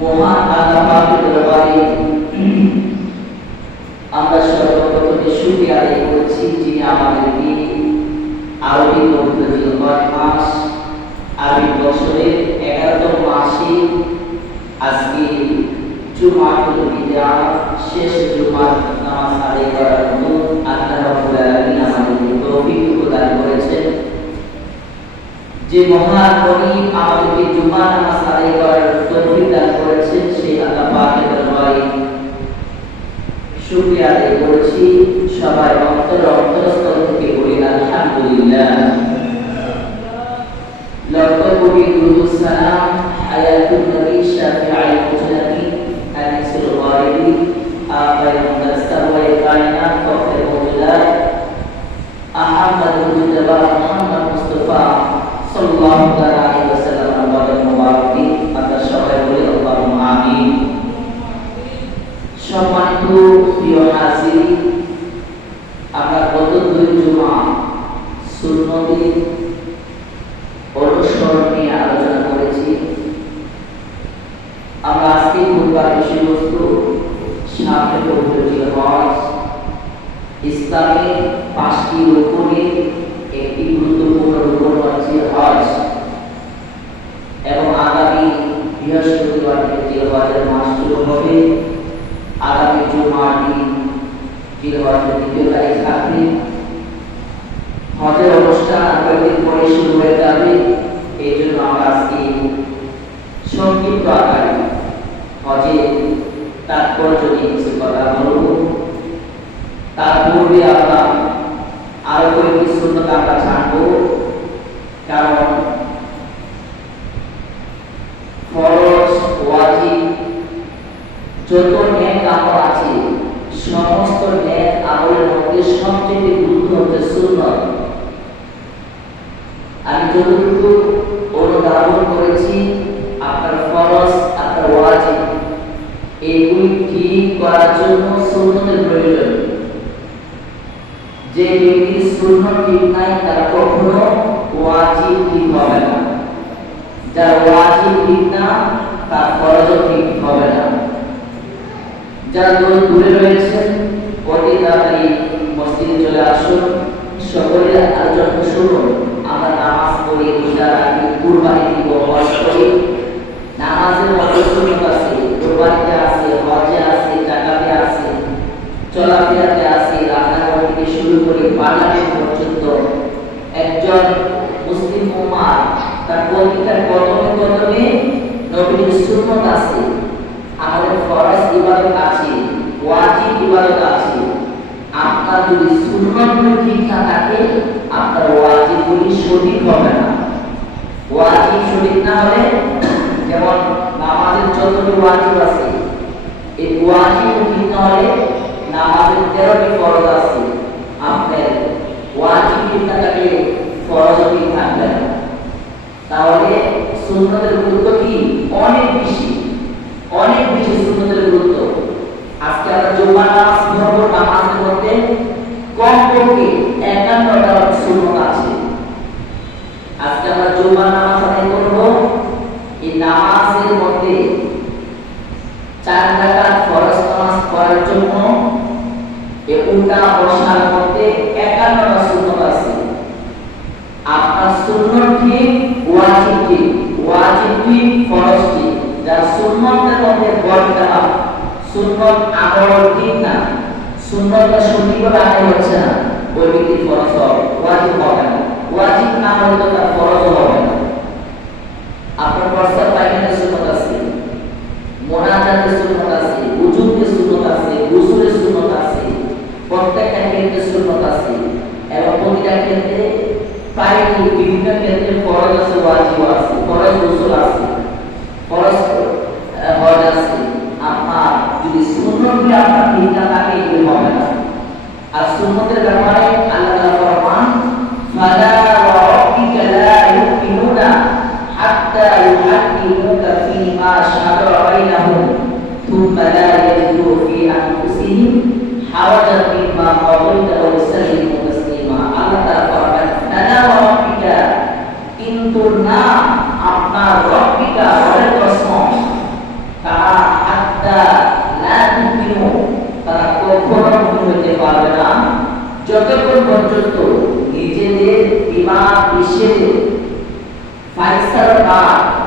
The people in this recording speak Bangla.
মহান আল্লাহ পাকের দরবারে আমরা সর্বপ্রথমে শুকরিয়া আদায় করছি, যিনি আমাদেরকে আরবি পবিত্র জিলহজ মাস, আরবি বছরের 11তম মাসে আজকে জুমাতুল বিদা শেষ জুমার নামাজ আদায় করার জন্য আল্লাহ রাব্বুল আলামিন আমাদেরকে তৌফিক প্রদান করেছেন। যে মহান গণিত আমাদেরকে জুমা নামাজ আদায় করার তৌফিক দান করেছেন, সেই আল্লাহ পাকের দরবারে শুকরিয়া আদায় করছি। সবাই অন্তরস্থল থেকে বলি আলহামদুলিল্লাহ। লক্ষ কোটি দুরূদ সালাম হায়াতুন নবী শাফিউল মুজতাহিদিন আনিসুল গায়বি আবাই মুদাসসার ওয়া কায়নাত ফখরে মওজুদাত আহমদুল মুজতবা মুহাম্মদ মুস্তাফা সাল্লাল্লাহু আলাইহি ওয়াসাল্লাম বলেন মুবারকি। আমরা সবাই বলি আল্লাহুম্মা আমিন। সম্মানিত প্রিয় হাজির, আমরা গত দুই জুমা সুন্নতের অনুসরণ নিয়ে আলোচনা করেছি। আমরা আজকে খুতবার বিষয়বস্তু সামনে পবিত্র জিলহজ, ইসলামের 5টি রুকনের একটি গুরুত্বপূর্ণ রুকন হচ্ছে হজ, এবং আগামী বৃহস্পতিবার থেকে জিলহজের মাস শুরু হবে। আগামী জুমার দিন জিলহজের 2 তারিখ থাকবে। হজের অনুষ্ঠান কয়েকদিন পরে শুরু হয়ে যাবে। এই জন্য আমরা আজকে সংক্ষিপ্ত আকারে হজের তাৎপর্য নিয়ে কিছু কথা বলব। তার পূর্বে আমরা আরো কয়েকটি সুন্নত আমরা জানবো, কারণ ফরজ ওয়াজিব যত নেক আমল আছে, সমস্ত নেক আমলের মধ্যে সবচেয়ে গুরুত্ব হচ্ছে সুন্নত। আমি যতটুকু অনুধাবন করেছি, আপনার ফরজ, আপনার ওয়াজিব, এগুলি ঠিক করার জন্য সুন্নতের প্রয়োজন। যে ব্যক্তির সুন্নত ঠিক নাই, তার কখনো ওয়াজিব ঠিক হবে না। যার ওয়াজিব ঠিক না, তার ফরজও ঠিক হবে না। যারা দূরে রয়েছেন, অতি তাড়াতাড়ি মসজিদে চলে আসুন। সকলের আলোচনা শুনুন। আমরা নামাজ পড়ি, রোজা রাখি, কুরবানি দিব, হজ করি। নামাজের মধ্যে সুন্নত আছে, কুরবানিতে আছে, হজে আছে, যাকাতে আছে, চলাফেরাতে আছে, রান্নাঘর থেকে শুরু করে পার্লামেন্ট পর্যন্ত। একজন মুসলিম উম্মাহ তার প্রতিটা কদমে কদমে নবীর সুন্নত আছে। আমাদের ফরজ ইবাদত আছে, ওয়াজিব ইবাদত আছে। আপনার যদি সুন্নতগুলো ঠিক না থাকে, আপনার ওয়াজিবগুলি সঠিক হবে না। ওয়াজিব সঠিক না হলে, যেমন নামাজের যতটি ওয়াজিব আছে, এই ওয়াজিব ঠিক না হলে নামাজের 13টি ফরজ আছে। আপনার ওয়াজিব ঠিক না থাকলে ফরজ ঠিক থাকবে না। তাহলে সুন্নতের গুরুত্ব কি? অনেক বেশি, অনেক বেশি সুন্নতের গুরুত্ব। আজকে আমরা জুমার নামাজ পড়ব, নামাজের মধ্যে কমপক্ষে 51টা সুন্নত আছে। আজকে আমরা জুমার নামাজ আদায় করব। এই নামাজের মধ্যে 4 রাকাত ফরজ নামাজ পড়ার জন্য উঠা বসার মধ্যে 51টা সুন্নত আছে। আপনার সুন্নত ঠিক, ওয়াজিব ঠিক। ওয়াজিব ঠিক, ফরজ ঠিক। যার সুন্নতের মধ্যে বরকত, সুন্নত আমল ঠিক না, সুন্নতটা সঠিকভাবে আদায় হচ্ছে না, ওই ব্যক্তির ফরজ হবে, ওয়াজিব হবে না। ওয়াজিব না হলে তো তার ফরজ হবে না। আপনার প্রস্তাব পায়খানার সুন্নত আছে, মোনাজাতের সুন্নত আছে, উযুর সুন্নত আছে, গোসলের সুন্নত আছে, প্রত্যেকটা ক্ষেত্রে সুন্নত আছে, এবং প্রতিটা ক্ষেত্রে প্রায় বিভিন্ন ক্ষেত্রে ফরজ আছে, ওয়াজিব আছে, ফরজ গোসল আছে, ফরজ হজ আছে। আপনার যদি সুন্নতগুলো আপনার ঠিক না থাকে, এগুলো হবে না। আর সুন্নতের ব্যাপারে আল্লাহ তাআলা ফরমান, ফালা ওয়া রাব্বিকা লা ইউমিনুনা হাত্তা ইউহাক্কিমুকা ফীমা শাজারা বাইনাহুম থুম্মা লা ইয়াজিদু ফী আনফুসিহিম হারাজান মিম্মা কাদাইতা ওয়া ইউসাল্লিমু তাসলিমা। আল্লাহ তাআলা ফরমান, ফালা ওয়া রাব্বিকা, কিন্তু না আপনার রব্বিকা, রবের কসম। পর্যন্ত নিজেদের বিবাহ নিষেধে ফাইসাল কার্ড